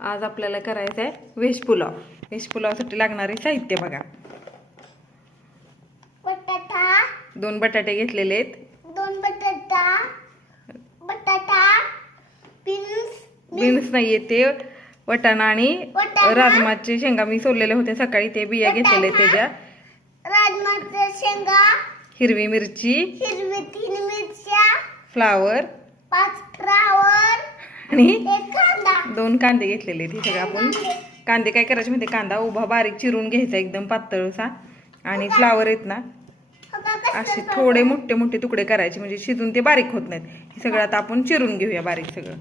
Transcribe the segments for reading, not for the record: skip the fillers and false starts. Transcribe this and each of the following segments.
आज आपल्याला करायचं आहे व्हेज पुलाव. व्हेज पुलावसाठी लागणारे साहित्य बघा. बटाटा, 2 बटाटे घेतलेले आहेत. 2 बटाटा, बीन्स नाहीये ते वटाणा आणि वटाणा. राजमाचे शेंगा मी सोललेले होते सकाळी, ते बिया घेतलेले त्याच्या. राजमाच्या शेंगा, हिरवी मिरची, हिरवी 3 मिरच्या, फ्लावर 5 फ्लावर, आणि 1 कांदा. 2 कांदे घेतलेले. हे सगळं आपण कांदे काय करायचे माहिती, कांदा उभा बारीक चिरून घ्यायचा एकदम पातळसा, आणि फ्लावर आहेत ना असे थोडे मोठे मोठे तुकडे करायचे म्हणजे शिजून ते बारीक होत नाहीत. हे सगळं आता आपण चिरून घेऊया बारीक सगळं.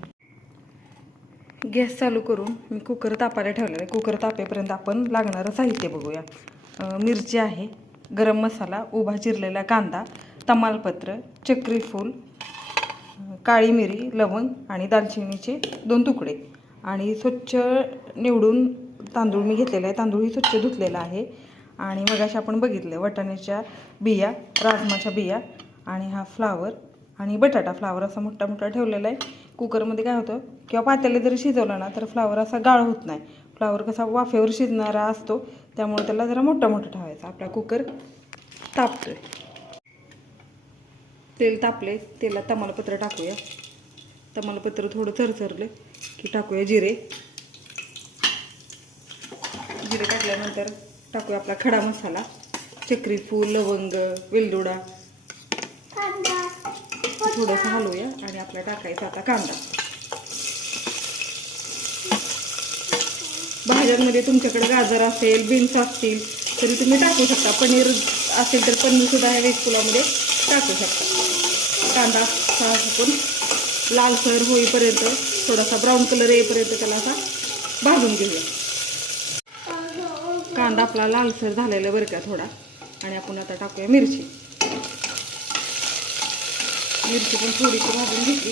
गॅस चालू करून मी कुकर तापायला ठेवलेला आहे. कुकर तापेपर्यंत आपण लागणारं साहित्य बघूया. मिरची आहे, गरम मसाला, उभा चिरलेला कांदा, तमालपत्र, चक्री फूल, काळी मिरी, लवंग आणि दालचिनीचे 2 तुकडे, आणि स्वच्छ निवडून तांदूळ मी घेतलेला आहे. तांदूळही स्वच्छ धुतलेला आहे. आणि मगाशी आपण बघितलं वटाण्याच्या बिया, राजमाच्या बिया, आणि हा फ्लावर आणि बटाटा. फ्लावर असा मोठा मोठा ठेवलेला आहे. कुकरमध्ये काय होतं किंवा पातेले जरी शिजवला ना तर फ्लावर असा गाळ होत नाही. फ्लावर कसा वाफेवर शिजणारा असतो, त्यामुळे त्याला जरा मोठा मोठा ठेवायचा. आपला कुकर तापतोय. तेल तापले, तेलात तमालपत्र टाकूया. तमालपत्र थोडं चरचरलं की टाकूया जिरे. जिरे टाकल्यानंतर टाकूया आपला खडा मसाला, चक्री फूल, लवंग, वेलदोडा. थोडंसं हलवूया आणि आपला टाकायचा आता कांदा. भाज्यांमध्ये तुमच्याकडे गाजर असेल, बीन्स असतील तरी तुम्ही टाकू शकता. पनीर असेल तर पनीर सुद्धा ह्या व्हेज पुलावमध्ये टाकू शकता. कांदा आपण लालसर होईपर्यंत, थोडासा ब्राऊन कलर येईपर्यंत त्याला असा भाजून घेऊया. कांदा आपला लालसर झालेला बरं का थोडा. आणि आपण आता टाकूया मिरची. मिरची पण थोडीशी भाजून घेतली.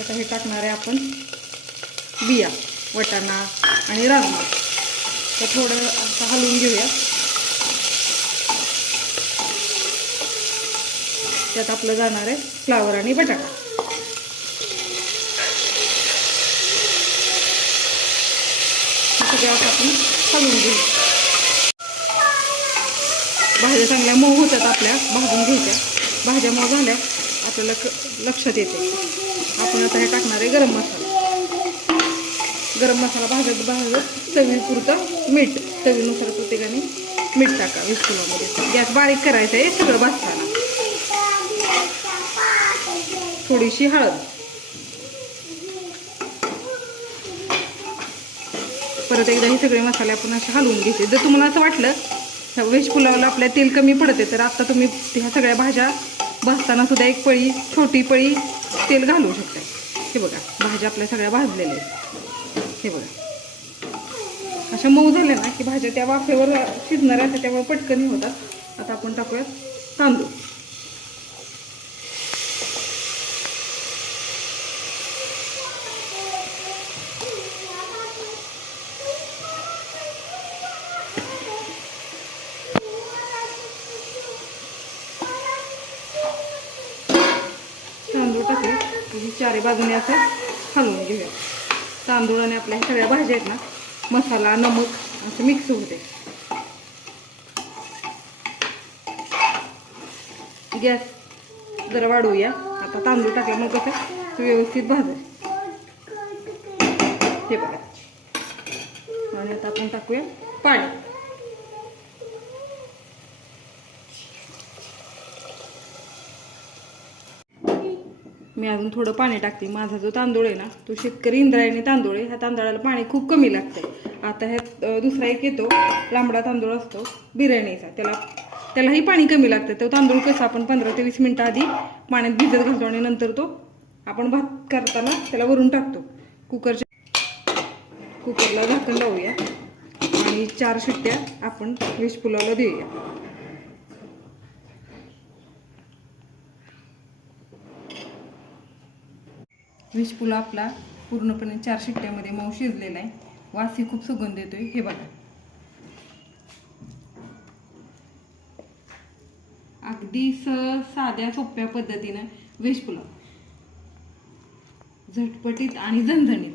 आता हे टाकणार आहे आपण बिया, वटाणा आणि राजमा. तर थोडं असं हलवून घेऊया. त्यात आपलं जाणार आहे फ्लावर आणि बटाटा. सगळ्यात आपण हलवून घेऊया. भाज्या चांगल्या मऊ होतात आपल्या, भाजून घ्यायच्या. भाज्या मऊ झाल्या आपल्याला लक्षात येते. आपण आता हे टाकणार आहे गरम मसाला. गरम मसाला भाजत चवीपुरतं मीठ, चवीनुसार प्रत्येकाने मीठ टाका. व्हेज पुलावमध्ये गॅस बारीक करायचं आहे सगळं भाजताना. थोडीशी हळद, परत एकदा हे सगळे मसाले आपण असे हलवून घ्यायचे. जर तुम्हाला असं वाटलं व्हेज पुलावला आपल्या तेल कमी पडते तर आता तुम्ही ह्या सगळ्या भाज्या भाजताना सुद्धा 1 पळी, छोटी पळी तेल घालू शकता. हे बघा भाज्या आपल्या सगळ्या भाजलेल्या आहेत. हे बघा अशा मऊ झाल्या ना की भाज्या त्या वाफेवर शिजणार असतात, त्यामुळे पटकन होतात. आता आपण टाकूया तांदूळ. तांदूळ टाकले की चारी बाजूने असं हलवून घेऊया. तांदूळाने आपल्या सगळ्या भाज्या आहेत ना, मसाला, नमक असं मिक्स होते. गॅस जरा वाढवूया. आता तांदूळ टाकल्यामुळे कसं व्यवस्थित भाजेल. हे बघा. आणि आता आपण टाकूया पाणी. मी अजून थोडं पाणी टाकते. माझा जो तांदूळ आहे ना तो शेतकरी इंद्रायणी तांदूळ आहे. ह्या तांदळाला पाणी खूप कमी लागतंय. आता ह्यात दुसरा एक येतो लांबडा तांदूळ असतो बिर्याणीचा, त्यालाही पाणी कमी लागतं. तो तांदूळ कसा आपण 15 ते 20 मिनिटं आधी पाण्यात भिजत घालतो आणि नंतर तो आपण भात करताना त्याला वरून टाकतो. कुकरला झाकण लावूया आणि 4 शिट्ट्या आपण व्हेज पुलावला देऊया. व्हेज पुलाव आपला पूर्णपणे 4 शिट्ट्यामध्ये मऊ शिजलेला आहे. वासही खूप सुगंध येतोय. हे बघा अगदी साध्या सोप्या पद्धतीनं व्हेज पुलाव, झटपटीत आणि झणझणीत.